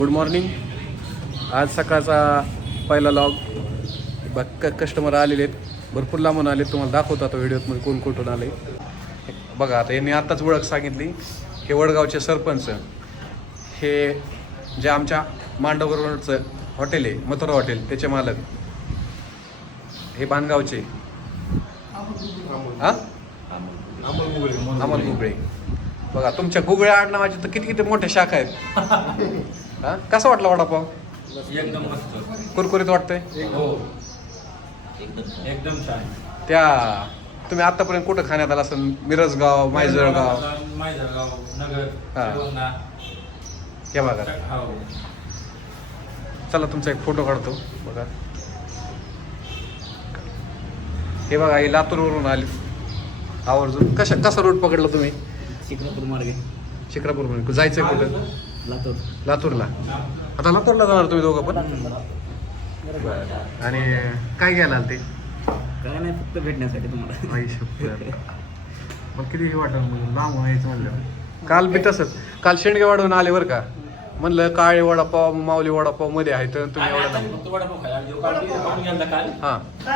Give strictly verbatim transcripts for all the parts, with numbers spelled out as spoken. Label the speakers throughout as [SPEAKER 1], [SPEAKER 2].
[SPEAKER 1] Good morning. आज सकाळचा पहिला लॉग. बघ कस्टमर आलेले आहेत, भरपूर लांबून आले. तुम्हाला दाखवतो आता व्हिडिओमध्ये कोण कुठून आले. बघा आता यांनी आत्ताच ओळख सांगितली. हे वडगावचे सरपंच, हे जे आमच्या मांडवरचं हॉटेल आहे मथुरा हॉटेल त्याचे मालक, हे बांधगावचे हां अमोल गुगळे. बघा तुमच्या गुगळे आडनावाचे तर किती किती मोठ्या शाखा आहेत. हां कसा वाटला वडापाव?
[SPEAKER 2] एकदम मस्त,
[SPEAKER 1] कुरकुरीत वाटतंय.
[SPEAKER 2] हो एकदम छान.
[SPEAKER 1] त्या तुम्ही आतापर्यंत कुठं खाण्यात आला असेल? मिरजगाव, मायजळगाव,
[SPEAKER 2] मायजळगाव, नगर,
[SPEAKER 1] हा.
[SPEAKER 2] लोणा.
[SPEAKER 1] या भागात.
[SPEAKER 2] हो.
[SPEAKER 1] चला तुमचा एक फोटो काढतो. बघा हे बघा, हे लातूरवरून आले आवर्जून. कशा कसा रूट पकडला तुम्ही?
[SPEAKER 3] शिक्रापूर मार्गे.
[SPEAKER 1] शिक्रापूर म्हणून जायचंय कुठं?
[SPEAKER 3] लातूर.
[SPEAKER 1] लातूरला. आता लातूरला जाणार तुम्ही दोघं पण? आणि काय घ्यायला आले ते?
[SPEAKER 3] काय नाही, फक्त भेटण्यासाठी तुम्हाला.
[SPEAKER 1] आई शपथ. मग किती हे वाटलं मग लांब व्हायचं म्हणलं. काल बी तसंच, काल शेंडगे वाढवून आले बरं का. म्हणलं काळे वडापाव माऊली वडापाव मध्ये आहे तर तुम्ही एवढा
[SPEAKER 2] आम्ही आता वडापाव खायला आलो. काल खाऊन गेलता काल.
[SPEAKER 1] हां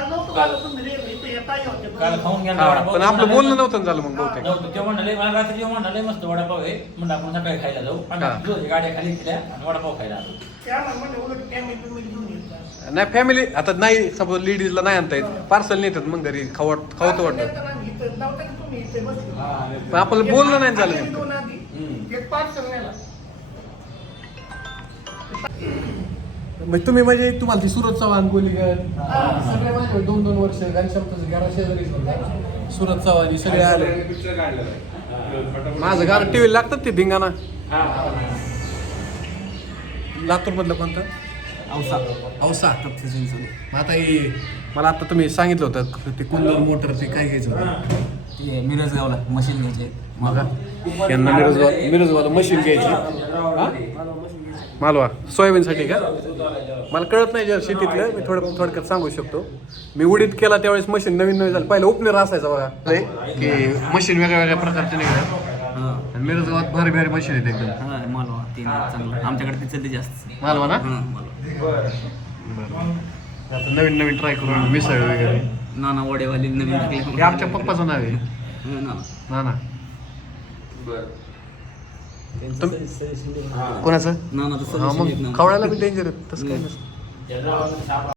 [SPEAKER 2] काल खाऊन गेलता
[SPEAKER 1] हां,
[SPEAKER 2] वडापाव.
[SPEAKER 1] पण आपलं बोलणं नव्हतं झालं मग बहुतेक.
[SPEAKER 2] नव्हतं. ते म्हणाले मला रात्री जेव्हा म्हणाले मस्त वडापाव आहे, म्हणलं आपण सकाळी खायला जाऊ.
[SPEAKER 1] हा.
[SPEAKER 2] आम्ही गेलो, गाड्या खाली केल्या आणि वडापाव खायला आलो.
[SPEAKER 1] नाही फॅमिली आता नाही, सपोज लेडीजला नाही आणता येत, पार्सल नेतात मग घरी खाऊ खावतं वाटतं. पण आपलं बोलणं नाही झालं नेमकं. म्हणजे तुम्ही म्हणजे तुम्हाला ती सुरत चव्हाण गोलीगड सगळे माझे दोन दोन वर्ष घनश्यामचं घरा शेजारी सुरत चव्हाण सगळे आले. माझं गाणं टीव्हीला लागतात ते धिंगाणा. लातूर मधलं कोणतं?
[SPEAKER 3] औसा.
[SPEAKER 1] औसा. मग आता हे मला आता तुम्ही सांगितलं होतं ते कुंदर मोटर ते काय घ्यायचं होतं?
[SPEAKER 3] ते मिरजगावला मशीन घ्यायचे.
[SPEAKER 1] मग यांना मिरजगाव मिरजगावला मशीन घ्यायची. मालवा सोयाबीनसाठी का? मला कळत नाही जर शेतीतलं, मी थोडं थोडक्यात सांगू शकतो. मी उडीद केला त्यावेळेस मशीन नवीन नवीन झालं. पहिलं उपनेर असायचं बघा, की मशीन वेगळ्या वेगळ्या प्रकारचे निघाल्या.
[SPEAKER 3] हां
[SPEAKER 1] आणि मिरजगावात भारी भारी मशीन आहेत एकदम.
[SPEAKER 3] हां मालवा ते चांगलं. आमच्याकडे ते चालते जास्त.
[SPEAKER 1] मालवा ना?
[SPEAKER 3] हां मालवा.
[SPEAKER 1] बरं. आता नवीन नवीन ट्राय करून मिसळ वगैरे.
[SPEAKER 3] नाना वडेवाली नवीन
[SPEAKER 1] हे
[SPEAKER 3] टाकले.
[SPEAKER 1] आमच्या पप्पाचं नाव आहे.
[SPEAKER 3] नाना.
[SPEAKER 1] ना ना कोणाचं?
[SPEAKER 3] नाना
[SPEAKER 1] हा
[SPEAKER 3] तसं
[SPEAKER 1] मग खवळायला बी डेंजर आहे तसं काही नसतं.